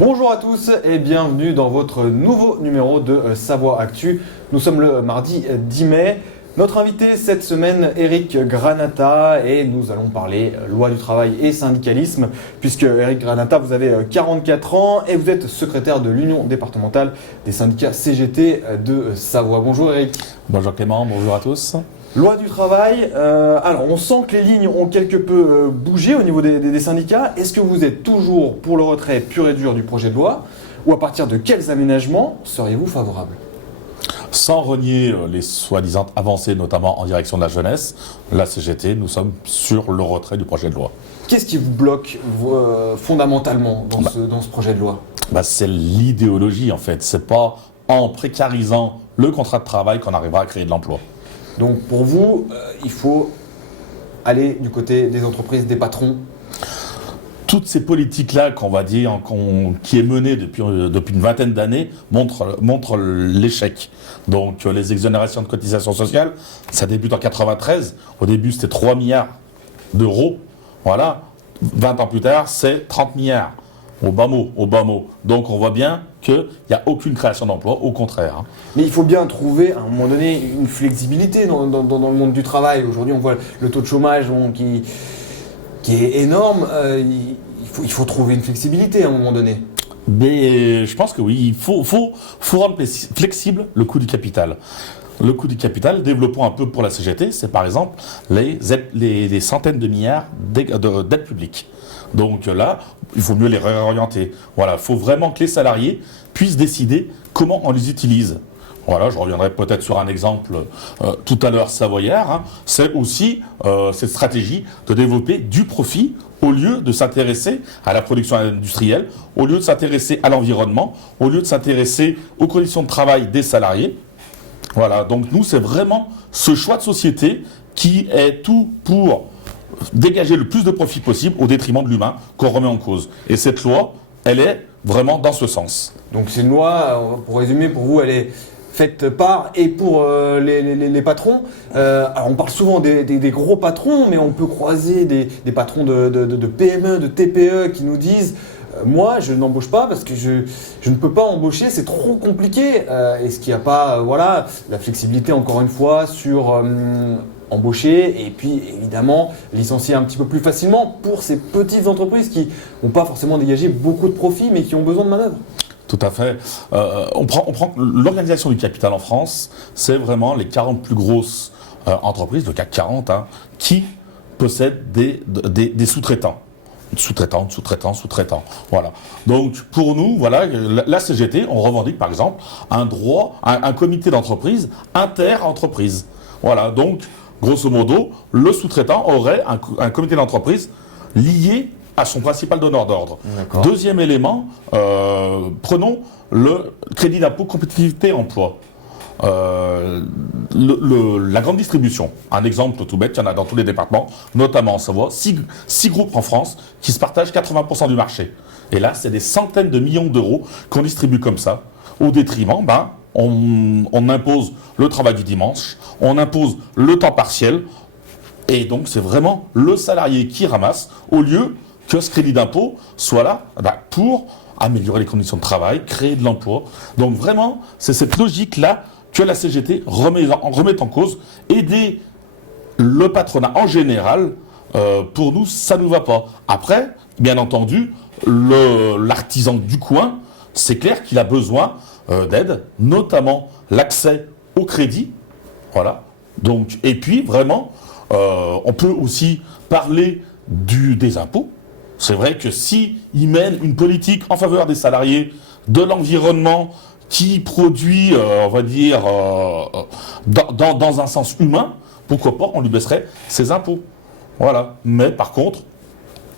Bonjour à tous et bienvenue dans votre nouveau numéro de Savoie Actu. Nous sommes le mardi 10 mai. Notre invité cette semaine, Éric Granata, et nous allons parler loi du travail et syndicalisme, puisque Éric Granata, vous avez 44 ans et vous êtes secrétaire de l'Union départementale des syndicats CGT de Savoie. Bonjour Éric. Bonjour Clément, bonjour à tous. Loi du travail, alors on sent que les lignes ont quelque peu bougé au niveau des syndicats. Est-ce que vous êtes toujours pour le retrait pur et dur du projet de loi ou à partir de quels aménagements seriez-vous favorable ? Sans renier les soi-disant avancées, notamment en direction de la jeunesse, la CGT, nous sommes sur le retrait du projet de loi. Qu'est-ce qui vous bloque fondamentalement dans ce projet de loi ? C'est l'idéologie en fait, c'est pas en précarisant le contrat de travail qu'on arrivera à créer de l'emploi. Donc pour vous, il faut aller du côté des entreprises, des patrons. Toutes ces politiques-là qu'on va dire, qui est menée depuis une vingtaine d'années, montrent l'échec. Donc les exonérations de cotisations sociales, ça débute en 93. Au début, c'était 3 milliards d'euros. Voilà. 20 ans plus tard, c'est 30 milliards. Au bas mot. Donc on voit bien qu'il n'y a aucune création d'emploi, au contraire. Mais il faut bien trouver à un moment donné une flexibilité dans le monde du travail. Aujourd'hui, on voit le taux de chômage qui est énorme. Il faut trouver une flexibilité à un moment donné. Mais je pense que oui, il faut rendre flexible le coût du capital. Le coût du capital, développons un peu pour la CGT, c'est par exemple les centaines de milliards d'aides publiques. Donc là, il faut mieux les réorienter. Voilà, il faut vraiment que les salariés puissent décider comment on les utilise. Voilà, je reviendrai peut-être sur un exemple tout à l'heure savoyard. C'est aussi cette stratégie de développer du profit au lieu de s'intéresser à la production industrielle, au lieu de s'intéresser à l'environnement, au lieu de s'intéresser aux conditions de travail des salariés. Voilà, donc nous, c'est vraiment ce choix de société qui est tout pour dégager le plus de profit possible au détriment de l'humain qu'on remet en cause. Et cette loi, elle est vraiment dans ce sens. Donc c'est une loi, pour résumer, pour vous, elle est faite par et pour les patrons. Alors on parle souvent des gros patrons, mais on peut croiser des patrons de PME, de TPE qui nous disent moi, je n'embauche pas parce que je ne peux pas embaucher, c'est trop compliqué. Est-ce qu'il n'y a pas la flexibilité, encore une fois, sur embaucher et puis évidemment licencier un petit peu plus facilement pour ces petites entreprises qui n'ont pas forcément dégagé beaucoup de profits mais qui ont besoin de manœuvre. Tout à fait. On prend l'organisation du capital en France, c'est vraiment les 40 plus grosses entreprises, le CAC 40, qui possèdent des sous-traitants. Sous-traitants. Voilà. Donc, pour nous, voilà, la CGT, on revendique par exemple un comité d'entreprise inter-entreprise. Voilà. Donc, grosso modo, le sous-traitant aurait un comité d'entreprise lié à son principal donneur d'ordre. D'accord. Deuxième élément, prenons le crédit d'impôt compétitivité emploi. La grande distribution, un exemple tout bête, il y en a dans tous les départements, notamment en Savoie, 6 groupes en France qui se partagent 80% du marché. Et là, c'est des centaines de millions d'euros qu'on distribue comme ça, au détriment, on impose le travail du dimanche, on impose le temps partiel, et donc c'est vraiment le salarié qui ramasse, au lieu que ce crédit d'impôt soit là pour améliorer les conditions de travail, créer de l'emploi. Donc vraiment, c'est cette logique-là que la CGT remet en cause. Aider le patronat en général, pour nous, ça ne nous va pas. Après, bien entendu, l'artisan du coin, c'est clair qu'il a besoin d'aide, notamment l'accès au crédit. Voilà. Donc, et puis, vraiment, on peut aussi parler des impôts. C'est vrai que s'ils mènent une politique en faveur des salariés, de l'environnement, qui produit, on va dire, dans un sens humain, pourquoi pas on lui baisserait ses impôts. Voilà. Mais par contre,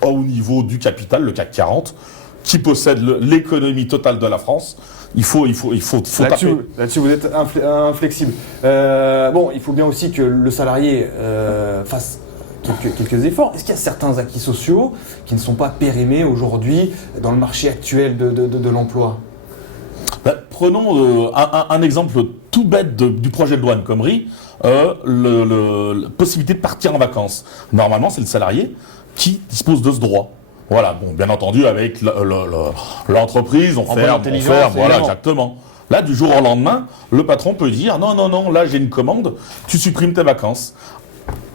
au niveau du capital, le CAC 40, qui possède l'économie totale de la France, il faut taper. Là-dessus, vous êtes inflexible. Il faut bien aussi que le salarié fasse quelques efforts. Est-ce qu'il y a certains acquis sociaux qui ne sont pas périmés aujourd'hui dans le marché actuel de l'emploi ? Prenons un exemple tout bête du projet de loi El Khomri, la possibilité de partir en vacances. Normalement, c'est le salarié qui dispose de ce droit. Voilà, bon, bien entendu, avec l'entreprise, on bonne ferme, intelligence, voilà, évidemment. exactement. Là, du jour au lendemain, le patron peut dire non, non, non, là j'ai une commande, tu supprimes tes vacances.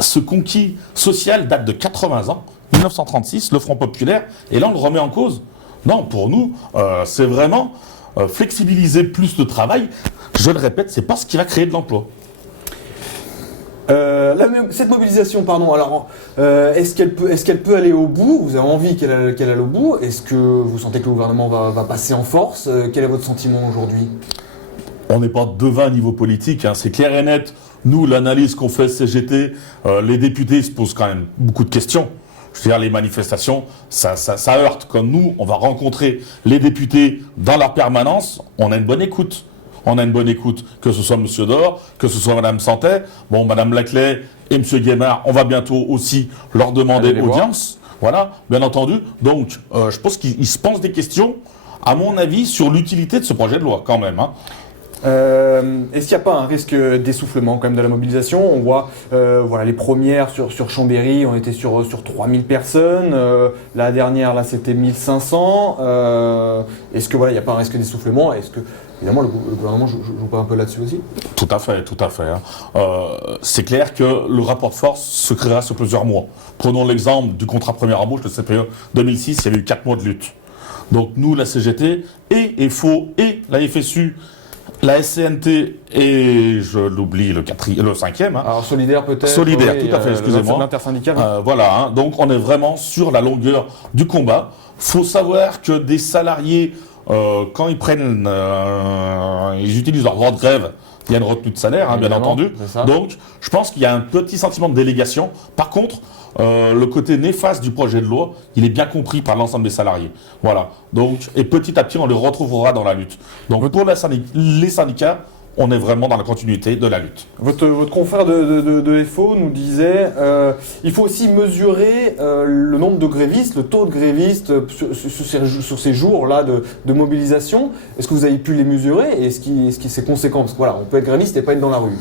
Ce conquis social date de 80 ans, 1936, le Front populaire, et là on le remet en cause. Non, pour nous, c'est vraiment flexibiliser plus de travail. Je le répète, c'est pas ce qui va créer de l'emploi. Cette mobilisation, pardon, alors, est-ce qu'elle peut aller au bout? Vous avez envie qu'elle aille au bout? Est-ce que vous sentez que le gouvernement va passer en force? Quel est votre sentiment aujourd'hui? On n'est pas devin niveau politique, hein, c'est clair et net. Nous, l'analyse qu'on fait CGT, les députés se posent quand même beaucoup de questions. Je veux dire, les manifestations, ça heurte. Quand nous, on va rencontrer les députés dans la permanence, on a une bonne écoute. On a une bonne écoute, que ce soit M. Dor, que ce soit Mme Santet, bon, Mme Laclais et M. Guémard, on va bientôt aussi leur demander audience. Voilà, bien entendu. Donc, je pense qu'ils se posent des questions, à mon avis, sur l'utilité de ce projet de loi, quand même. Hein. Est-ce qu'il n'y a pas un risque d'essoufflement quand même de la mobilisation? On voit voilà, les premières sur Chambéry, on était sur 3000 personnes. La dernière, là, c'était 1500. Est-ce que voilà, il n'y a pas un risque d'essoufflement? Est-ce que évidemment le gouvernement joue pas un peu là-dessus aussi? Tout à fait, tout à fait. Hein. C'est clair que le rapport de force se créera sur plusieurs mois. Prenons l'exemple du contrat première embauche, le CPE 2006, il y avait eu 4 mois de lutte. Donc nous, la CGT, et FO, et la FSU, la SCNT et, je l'oublie, le cinquième. Hein. Alors solidaire peut-être. Solidaire, oui, tout à fait, excusez-moi. L'intersyndicale. Voilà, hein, donc on est vraiment sur la longueur du combat. Faut savoir que des salariés, quand ils prennent, ils utilisent leur droit de grève, il y a une retenue de salaire, hein, bien entendu. Donc, je pense qu'il y a un petit sentiment de délégation. Par contre, le côté néfaste du projet de loi, il est bien compris par l'ensemble des salariés. Voilà. Donc, et petit à petit, on le retrouvera dans la lutte. Donc, pour les syndicats, on est vraiment dans la continuité de la lutte. Votre confrère de FO nous disait il faut aussi mesurer le nombre de grévistes, le taux de grévistes sur ces jours-là de mobilisation. Est-ce que vous avez pu les mesurer et est-ce que c'est conséquent? Parce que voilà, on peut être gréviste et pas être dans la rue.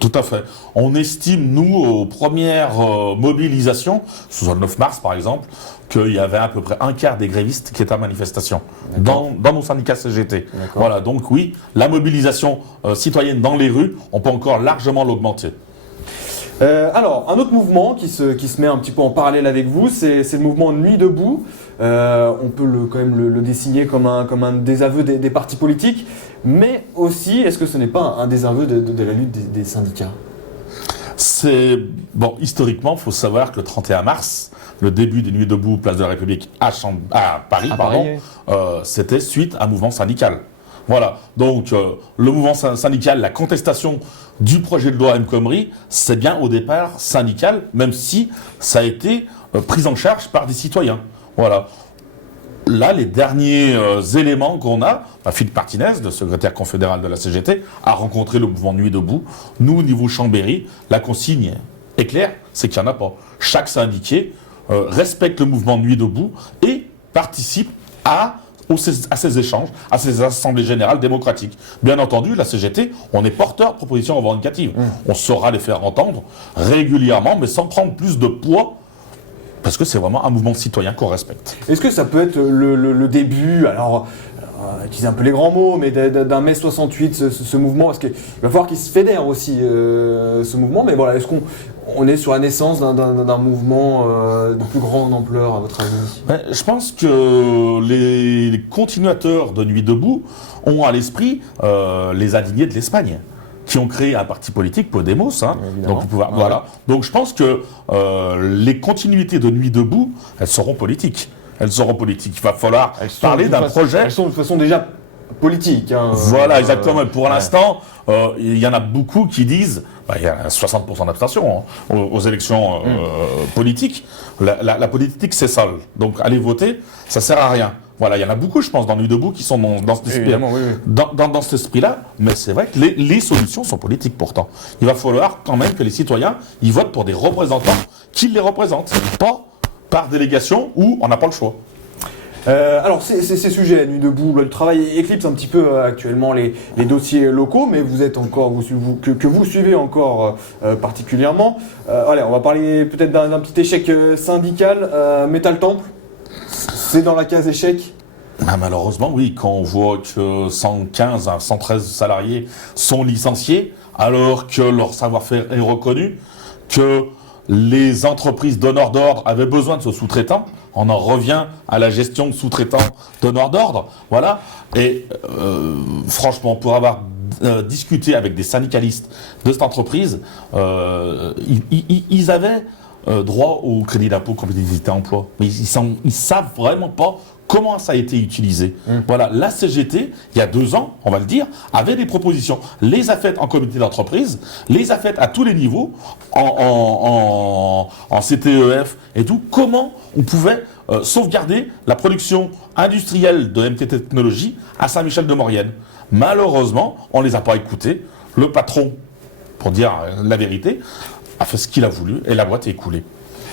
Tout à fait. On estime, nous, aux premières mobilisations, soit le 9 mars par exemple, qu'il y avait à peu près un quart des grévistes qui étaient en manifestation dans nos syndicats CGT. Voilà, donc oui, la mobilisation citoyenne dans les rues, on peut encore largement l'augmenter. Alors, un autre mouvement qui se met un petit peu en parallèle avec vous, c'est le mouvement Nuit debout. On peut quand même le dessiner comme un désaveu des partis politiques, mais aussi, est-ce que ce n'est pas un désaveu de la lutte des syndicats? Bon, historiquement, il faut savoir que le 31 mars, le début des Nuits debout, place de la République à Paris, c'était suite à un mouvement syndical. Voilà, donc le mouvement syndical, la contestation du projet de loi El Khomri, c'est bien au départ syndical, même si ça a été pris en charge par des citoyens. Voilà. Là, les derniers éléments qu'on a, Philippe Martinez, le secrétaire confédéral de la CGT, a rencontré le mouvement Nuit debout. Nous, au niveau Chambéry, la consigne est claire, c'est qu'il n'y en a pas. Chaque syndiqué respecte le mouvement Nuit debout et participe à ces échanges, à ces assemblées générales démocratiques. Bien entendu, la CGT, on est porteur de propositions revendicatives. On saura les faire entendre régulièrement, mais sans prendre plus de poids, parce que c'est vraiment un mouvement citoyen qu'on respecte. Est-ce que ça peut être le début, alors, utiliser un peu les grands mots, mais d'un mai 68, ce mouvement, parce qu'il va falloir qu'il se fédère aussi, ce mouvement, mais voilà, est-ce qu'on est sur la naissance d'un mouvement de plus grande ampleur, à votre avis? Je pense que les continuateurs de Nuit debout ont à l'esprit les indignés de l'Espagne, qui ont créé un parti politique, Podemos. Hein. Donc, voilà. Donc je pense que les continuités de Nuit debout, elles seront politiques. Elles seront politiques. Il va falloir parler d'un projet. Elles sont de toute façon déjà politiques. Hein, voilà, exactement. Pour l'instant, il y en a beaucoup qui disent, il y a 60% d'abstention aux élections politiques. La politique, c'est sale. Donc aller voter, ça sert à rien. Voilà, il y en a beaucoup, je pense, dans Nuit debout qui sont dans cet esprit, dans cet esprit-là. Mais c'est vrai que les solutions sont politiques pourtant. Il va falloir quand même que les citoyens ils votent pour des représentants qui les représentent, pas par délégation où on n'a pas le choix. Alors, ces sujets, Nuit debout, le travail éclipse un petit peu actuellement les dossiers locaux, mais vous êtes encore, que vous suivez encore particulièrement. Allez, on va parler peut-être d'un petit échec syndical, Metal Temple. C'est dans la case échec. Ah, malheureusement, oui, quand on voit que 115 à 113 salariés sont licenciés, alors que leur savoir-faire est reconnu, que les entreprises donneurs d'ordre avaient besoin de ce sous-traitant, on en revient à la gestion de sous-traitants donneurs d'ordre, voilà. Et franchement, pour avoir discuté avec des syndicalistes de cette entreprise, ils avaient droit au crédit d'impôt compétitivité emploi, mais ils savent vraiment pas comment ça a été utilisé. Voilà, la CGT, il y a 2 ans, on va le dire, avait des propositions. Les a faites en comité d'entreprise, les a faites à tous les niveaux, en CTEF et tout. Comment on pouvait sauvegarder la production industrielle de MT Technologies à Saint-Michel-de-Maurienne. Malheureusement, on ne les a pas écoutés. Le patron, pour dire la vérité, a fait ce qu'il a voulu et la boîte est écoulée.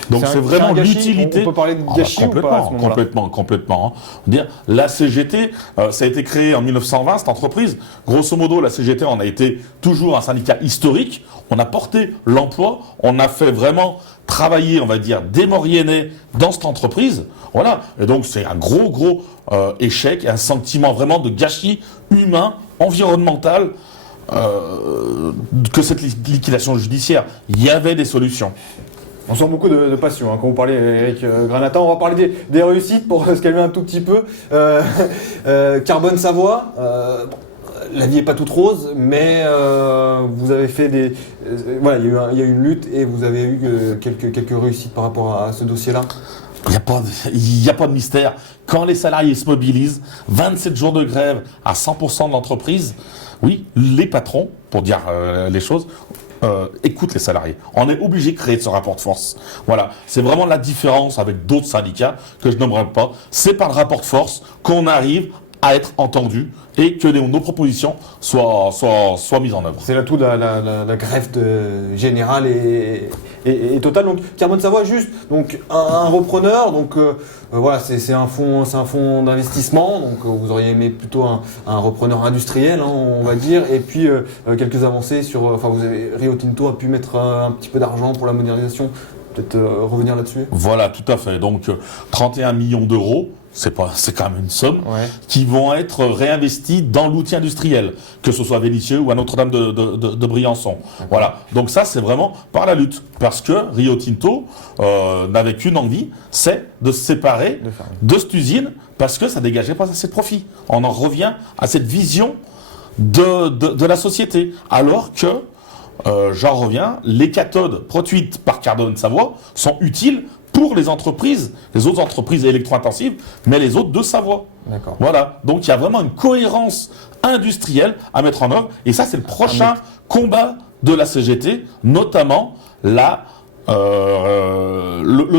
Donc c'est vraiment l'utilité. On peut parler de gâchis ou pas à ce moment-là ? Complètement. Dire, la CGT, ça a été créé en 1920, cette entreprise. Grosso modo, la CGT, on a été toujours un syndicat historique. On a porté l'emploi. On a fait vraiment travailler, on va dire, des Mauriennais dans cette entreprise. Voilà. Et donc c'est un gros échec et un sentiment vraiment de gâchis humain, environnemental. Que cette liquidation judiciaire, il y avait des solutions. On sent beaucoup de passion quand vous parlez avec Granata. On va parler des réussites pour se calmer un tout petit peu. Carbone Savoie, la vie n'est pas toute rose, mais vous avez fait voilà, il y a eu une lutte et vous avez eu quelques réussites par rapport à ce dossier-là. Il n'y a pas de mystère. Quand les salariés se mobilisent, 27 jours de grève à 100% de l'entreprise, oui, les patrons, pour dire les choses, écoutent les salariés. On est obligé de créer ce rapport de force. Voilà, c'est vraiment la différence avec d'autres syndicats que je nommerai pas. C'est par le rapport de force qu'on arrive à être entendu et que nos propositions soient mises en œuvre. C'est l'atout de la grève générale et totale. Donc Carbone Savoie, juste donc un repreneur. Donc voilà, c'est un fonds d'investissement. Donc vous auriez aimé plutôt un repreneur industriel, hein, on va dire. Et puis quelques avancées sur. Enfin, Rio Tinto a pu mettre un petit peu d'argent pour la modernisation. Peut-être revenir là-dessus. Voilà, tout à fait. Donc 31 millions d'euros. C'est quand même une somme, qui vont être réinvestis dans l'outil industriel, que ce soit à Vénissieux ou à Notre-Dame de Briançon. Voilà. Donc ça, c'est vraiment par la lutte. Parce que Rio Tinto n'avait qu'une envie, c'est de se séparer de cette usine, parce que ça dégageait pas assez de profit. On en revient à cette vision de la société. Alors que, j'en reviens, les cathodes produites par Carbone Savoie sont utiles pour les autres entreprises électro-intensives, mais les autres de Savoie. D'accord. Voilà. Donc il y a vraiment une cohérence industrielle à mettre en œuvre. Et ça, c'est le prochain combat de la CGT, notamment le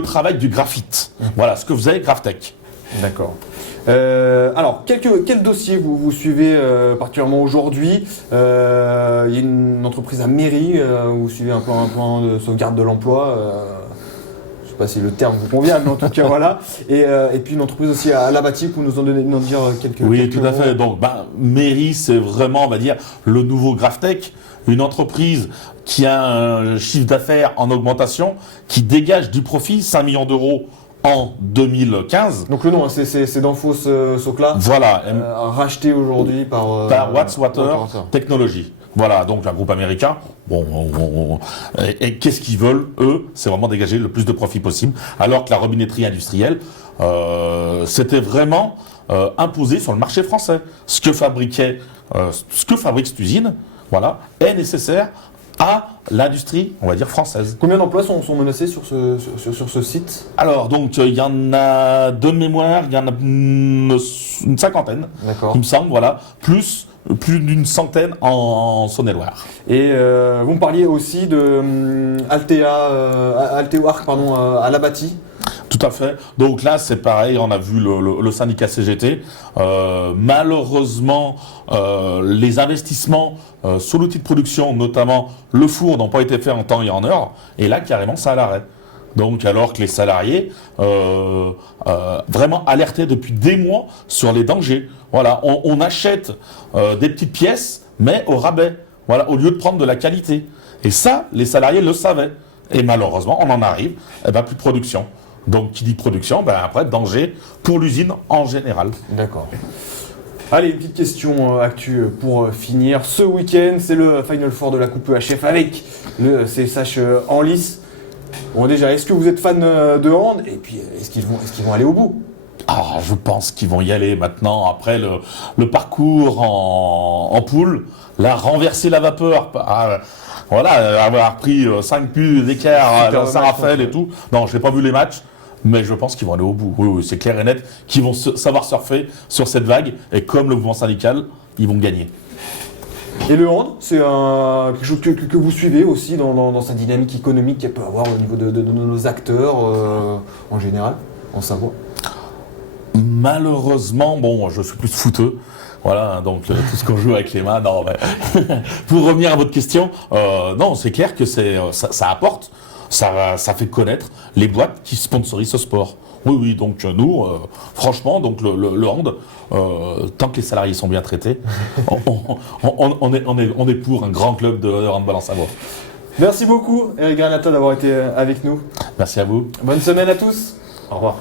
travail du graphite. Voilà, ce que vous avez, Graphtech. D'accord. Alors, quel dossier vous suivez particulièrement aujourd'hui ? Il y a une entreprise à Méry, vous suivez un plan de sauvegarde de l'emploi. Je ne sais pas si le terme vous convient, mais en tout cas voilà. Et puis une entreprise aussi à Labatique, vous nous en dire quelques mots. Oui, tout à fait. Donc, Méry, c'est vraiment, on va dire, le nouveau Graphtech, une entreprise qui a un chiffre d'affaires en augmentation, qui dégage du profit, 5 millions d'euros en 2015. Donc le nom, c'est Danfoss Socla. Voilà. Racheté aujourd'hui par Wattswater Technology. Voilà, donc un groupe américain. Bon, et qu'est-ce qu'ils veulent, eux? C'est vraiment dégager le plus de profit possible. Alors que la robinetterie industrielle, c'était vraiment imposé sur le marché français. Ce que fabrique cette usine, voilà, est nécessaire à l'industrie, on va dire, française. Combien d'emplois sont menacés sur ce site ? Alors, donc, il y en a, de mémoire, il y en a une cinquantaine, il me semble, voilà, plus d'une centaine en Saône-et-Loire. Et vous me parliez aussi de Alteoarc, à Labaty. Tout à fait. Donc là, c'est pareil, on a vu le syndicat CGT. Malheureusement, les investissements sur l'outil de production, notamment le four, n'ont pas été faits en temps et en heure. Et là, carrément, ça à l'arrêt. Donc, alors que les salariés, vraiment alertés depuis des mois sur les dangers. Voilà, on achète des petites pièces, mais au rabais. Voilà, au lieu de prendre de la qualité. Et ça, les salariés le savaient. Et malheureusement, on en arrive, plus de production. Donc, qui dit production, après, danger pour l'usine en général. D'accord. Allez, une petite question actu pour finir. Ce week-end, c'est le Final Four de la Coupe EHF avec le CSH en lice. Bon, déjà, est-ce que vous êtes fan de hand? Et puis, est-ce qu'ils vont aller au bout? Ah, je pense qu'ils vont y aller maintenant, après le parcours en poule, là, renverser la vapeur. Voilà, avoir pris 5 buts d'écart à Saint-Raphaël et tout. Non, je n'ai pas vu les matchs. Mais je pense qu'ils vont aller au bout. Oui, c'est clair et net qu'ils vont savoir surfer sur cette vague. Et comme le mouvement syndical, ils vont gagner. Et le hand, c'est quelque chose que vous suivez aussi dans sa dynamique économique qu'elle peut avoir au niveau de nos acteurs en général, en Savoie? Malheureusement, bon, je suis plus footeux. Voilà, donc tout ce qu'on joue avec les mains, non. Mais pour revenir à votre question, non, c'est clair que ça apporte. Ça fait connaître les boîtes qui sponsorisent ce sport. Oui, donc nous, franchement, donc le hand, tant que les salariés sont bien traités, on est pour un grand club de handball en Savoie. Merci beaucoup, Eric Granata, d'avoir été avec nous. Merci à vous. Bonne semaine à tous. Au revoir.